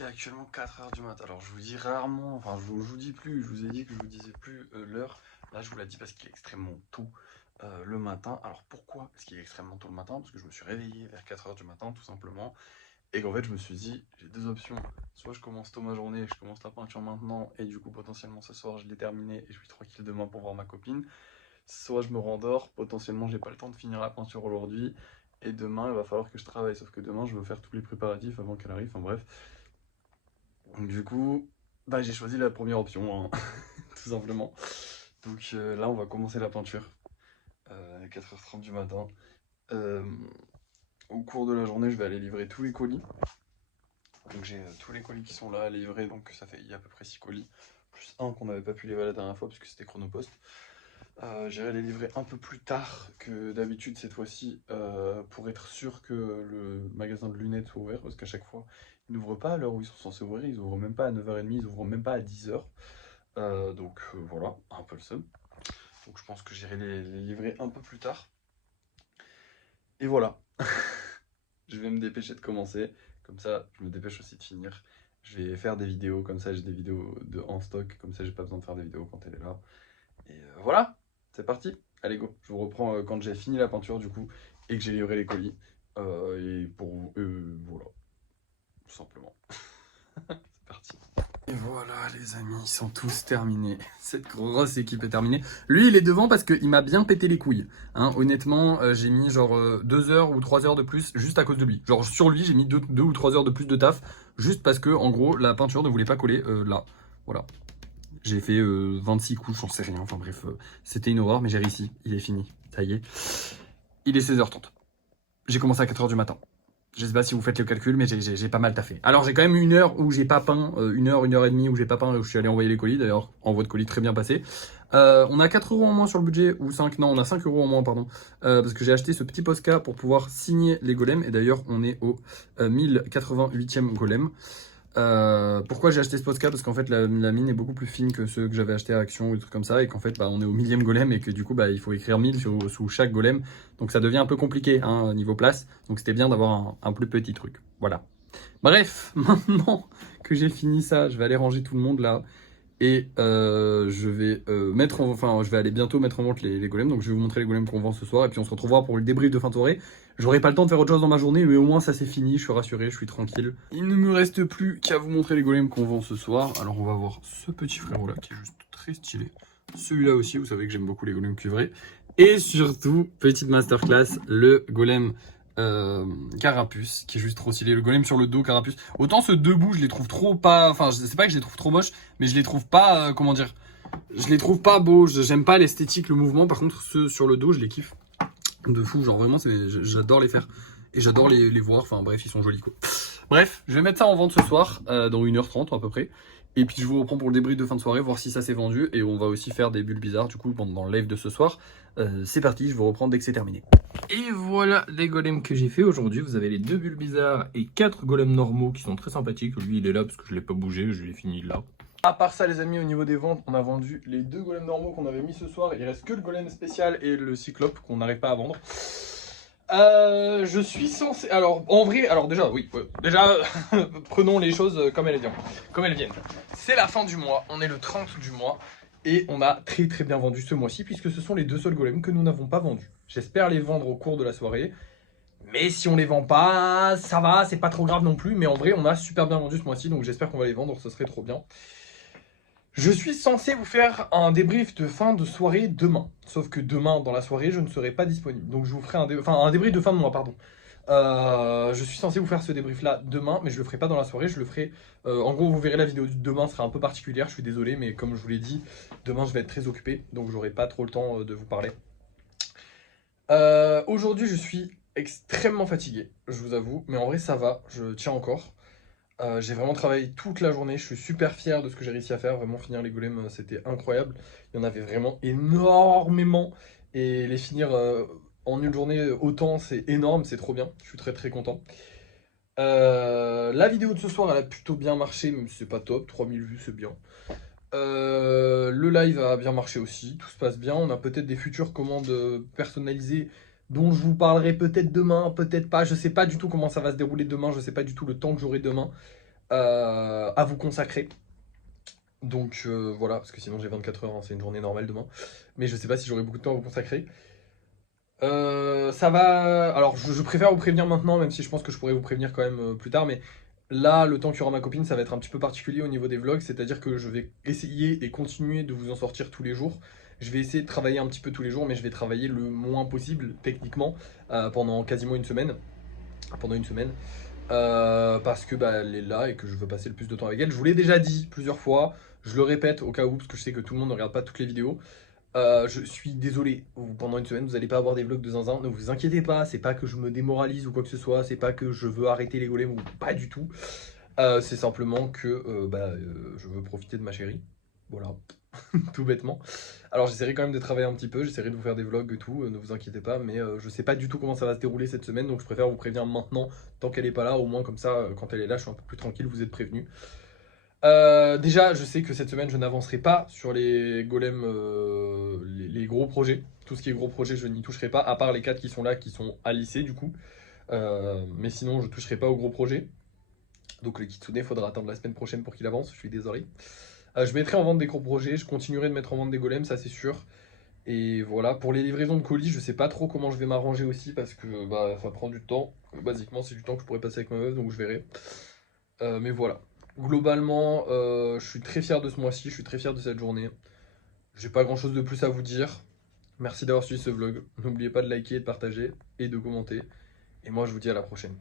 Il est actuellement 4 h du matin. Alors je vous dis rarement, enfin je vous dis plus, je vous ai dit que je vous disais plus l'heure. Là je vous l'ai dit parce qu'il est extrêmement tôt le matin. Alors pourquoi est-ce qu'il est extrêmement tôt le matin? Parce que je me suis réveillé vers 4 h du matin tout simplement. Et qu'en fait je me suis dit, j'ai deux options. Soit je commence tôt ma journée, je commence la peinture maintenant et du coup potentiellement ce soir je l'ai terminé et je suis tranquille demain pour voir ma copine. Soit je me rendors, potentiellement j'ai pas le temps de finir la peinture aujourd'hui. Et demain il va falloir que je travaille. Sauf que demain je veux faire tous les préparatifs avant qu'elle arrive. Enfin bref. Donc du coup, bah, j'ai choisi la première option, hein, tout simplement. Donc là, on va commencer la peinture à 4 h 30 du matin. Euh, Au cours de la journée, je vais aller livrer tous les colis. Donc j'ai tous les colis qui sont là à livrer, donc ça fait il y a à peu près 6 colis, plus un qu'on n'avait pas pu livrer la dernière fois parce que c'était Chronopost. J'irai les livrer un peu plus tard que d'habitude cette fois-ci pour être sûr que le magasin de lunettes soit ouvert parce qu'à chaque fois ils n'ouvrent pas à l'heure où ils sont censés ouvrir, ils ouvrent même pas à 9 h 30, ils ouvrent même pas à 10 h. Donc voilà, un peu le seum. Donc je pense que j'irai les livrer un peu plus tard. Et voilà, je vais me dépêcher de commencer, comme ça je me dépêche aussi de finir. Je vais faire des vidéos, comme ça j'ai des vidéos en stock, comme ça j'ai pas besoin de faire des vidéos quand elle est là. Et voilà, c'est parti. Allez go, je vous reprends quand j'ai fini la peinture du coup et que j'ai livré les colis. Et pour voilà, tout simplement. C'est parti. Et voilà les amis, ils sont tous terminés. Cette grosse équipe est terminée. Lui il est devant parce qu'il m'a bien pété les couilles. Hein, honnêtement, j'ai mis genre 2 heures ou 3 heures de plus juste à cause de lui. Genre sur lui j'ai mis 2 ou 3 heures de plus de taf juste parce que en gros la peinture ne voulait pas coller là. Voilà. J'ai fait 26 coups, j'en sais rien. Enfin bref, c'était une horreur mais j'ai réussi. Il est fini. Ça y est. Il est 16 h 30. J'ai commencé à 4 h du matin. Je sais pas si vous faites le calcul, mais j'ai pas mal taffé. Alors j'ai quand même une heure où j'ai pas peint, une heure et demie où j'ai pas peint, où je suis allé envoyer les colis. D'ailleurs, envoi de colis très bien passé. On a 4 € en moins sur le budget, ou 5, non, on a 5 € en moins, pardon. Parce que j'ai acheté ce petit Posca pour pouvoir signer les golems. Et d'ailleurs, on est au 1088e golem. Pourquoi j'ai acheté ce Posca? Parce qu'en fait la mine est beaucoup plus fine que ceux que j'avais acheté à Action ou des trucs comme ça, et qu'en fait bah, on est au 1000e golem et que du coup bah, il faut écrire 1000 sous chaque golem, donc ça devient un peu compliqué hein, niveau place, donc c'était bien d'avoir un plus petit truc. Voilà. Bref, maintenant que j'ai fini ça, je vais aller ranger tout le monde là. Et je vais je vais aller bientôt mettre en vente les golems. Donc je vais vous montrer les golems qu'on vend ce soir. Et puis on se retrouvera pour le débrief de fin de soirée. J'aurai pas le temps de faire autre chose dans ma journée, mais au moins ça c'est fini. Je suis rassuré, je suis tranquille. Il ne me reste plus qu'à vous montrer les golems qu'on vend ce soir. Alors on va voir ce petit frérot là qui est juste très stylé. Celui-là aussi, vous savez que j'aime beaucoup les golems cuivrés. Et surtout, petite masterclass, le golem Carapuce, qui est juste trop stylé. Le golem sur le dos, Carapuce. Autant ceux debout, je les trouve trop pas. Enfin, je sais pas que je les trouve trop moches, mais je les trouve pas. Comment dire? Je les trouve pas beaux. J'aime pas l'esthétique, le mouvement. Par contre, ceux sur le dos, je les kiffe de fou. Genre vraiment, j'adore les faire. Et j'adore les voir. Enfin, bref, ils sont jolis quoi. Bref, je vais mettre ça en vente ce soir, dans 1 h 30 à peu près. Et puis je vous reprends pour le débrief de fin de soirée, voir si ça s'est vendu. Et on va aussi faire des bulles bizarres du coup pendant le live de ce soir. C'est parti, je vous reprends dès que c'est terminé. Et voilà les golems que j'ai fait aujourd'hui. Vous avez les 2 bulles bizarres et 4 golems normaux qui sont très sympathiques. Lui il est là parce que je l'ai pas bougé, je l'ai fini là. À part ça les amis, au niveau des ventes, on a vendu les 2 golems normaux qu'on avait mis ce soir. Il reste que le golem spécial et le cyclope qu'on n'arrive pas à vendre. Je suis censé... Alors, en vrai, alors déjà, oui, déjà, prenons les choses comme elles viennent. C'est la fin du mois, on est le 30 du mois, et on a très très bien vendu ce mois-ci, puisque ce sont les 2 seuls golems que nous n'avons pas vendus. J'espère les vendre au cours de la soirée, mais si on les vend pas, ça va, c'est pas trop grave non plus, mais en vrai, on a super bien vendu ce mois-ci, donc j'espère qu'on va les vendre, ce serait trop bien. Je suis censé vous faire un débrief de fin de soirée demain. Sauf que demain, dans la soirée, je ne serai pas disponible. Donc je vous ferai un débrief de fin de mois, pardon. Je suis censé vous faire ce débrief-là demain, mais je le ferai pas dans la soirée. Je le ferai... en gros, vous verrez la vidéo de demain sera un peu particulière. Je suis désolé, mais comme je vous l'ai dit, demain, je vais être très occupé. Donc j'aurai pas trop le temps de vous parler. Aujourd'hui, je suis extrêmement fatigué, je vous avoue. Mais en vrai, ça va. Je tiens encore. J'ai vraiment travaillé toute la journée, je suis super fier de ce que j'ai réussi à faire, vraiment finir les golems c'était incroyable, il y en avait vraiment énormément, et les finir en une journée autant c'est énorme, c'est trop bien, je suis très très content. La vidéo de ce soir elle a plutôt bien marché, même si c'est pas top, 3000 vues c'est bien. Le live a bien marché aussi, tout se passe bien, on a peut-être des futures commandes personnalisées dont je vous parlerai peut-être demain, peut-être pas, je sais pas du tout comment ça va se dérouler demain, je sais pas du tout le temps que j'aurai demain. à vous consacrer. Donc voilà, parce que sinon j'ai 24 heures, hein, c'est une journée normale demain. Mais je sais pas si j'aurai beaucoup de temps à vous consacrer. Ça va. Alors, je préfère vous prévenir maintenant, même si je pense que je pourrais vous prévenir quand même plus tard. Mais là, le temps qu'il y aura ma copine, ça va être un petit peu particulier au niveau des vlogs. C'est-à-dire que je vais essayer et continuer de vous en sortir tous les jours. Je vais essayer de travailler un petit peu tous les jours, mais je vais travailler le moins possible, techniquement, pendant quasiment une semaine. Pendant une semaine. Parce que bah, elle est là et que je veux passer le plus de temps avec elle. Je vous l'ai déjà dit plusieurs fois. Je le répète au cas où, parce que je sais que tout le monde ne regarde pas toutes les vidéos. Je suis désolé, pendant une semaine, vous n'allez pas avoir des vlogs de zinzin. Ne vous inquiétez pas, c'est pas que je me démoralise ou quoi que ce soit, c'est pas que je veux arrêter les golems ou pas du tout. C'est simplement que je veux profiter de ma chérie. Voilà, tout bêtement. Alors j'essaierai quand même de travailler un petit peu, j'essaierai de vous faire des vlogs et tout, ne vous inquiétez pas, mais je sais pas du tout comment ça va se dérouler cette semaine, donc je préfère vous prévenir maintenant, tant qu'elle est pas là, au moins comme ça, quand elle est là, je suis un peu plus tranquille, vous êtes prévenus. Déjà, je sais que cette semaine, je n'avancerai pas sur les golems, les gros projets. Tout ce qui est gros projets, je n'y toucherai pas, à part les 4 qui sont là, qui sont à lycée du coup. Mais sinon, je toucherai pas aux gros projets. Donc le Kitsune, il faudra attendre la semaine prochaine pour qu'il avance, je suis désolé. Je mettrai en vente des gros projets, je continuerai de mettre en vente des golems, ça c'est sûr. Et voilà, pour les livraisons de colis, je sais pas trop comment je vais m'arranger aussi parce que bah, ça prend du temps. Basiquement, c'est du temps que je pourrais passer avec ma meuf, donc je verrai. Mais voilà. Globalement, je suis très fier de ce mois-ci, je suis très fier de cette journée. J'ai pas grand-chose de plus à vous dire. Merci d'avoir suivi ce vlog. N'oubliez pas de liker, de partager et de commenter. Et moi, je vous dis à la prochaine.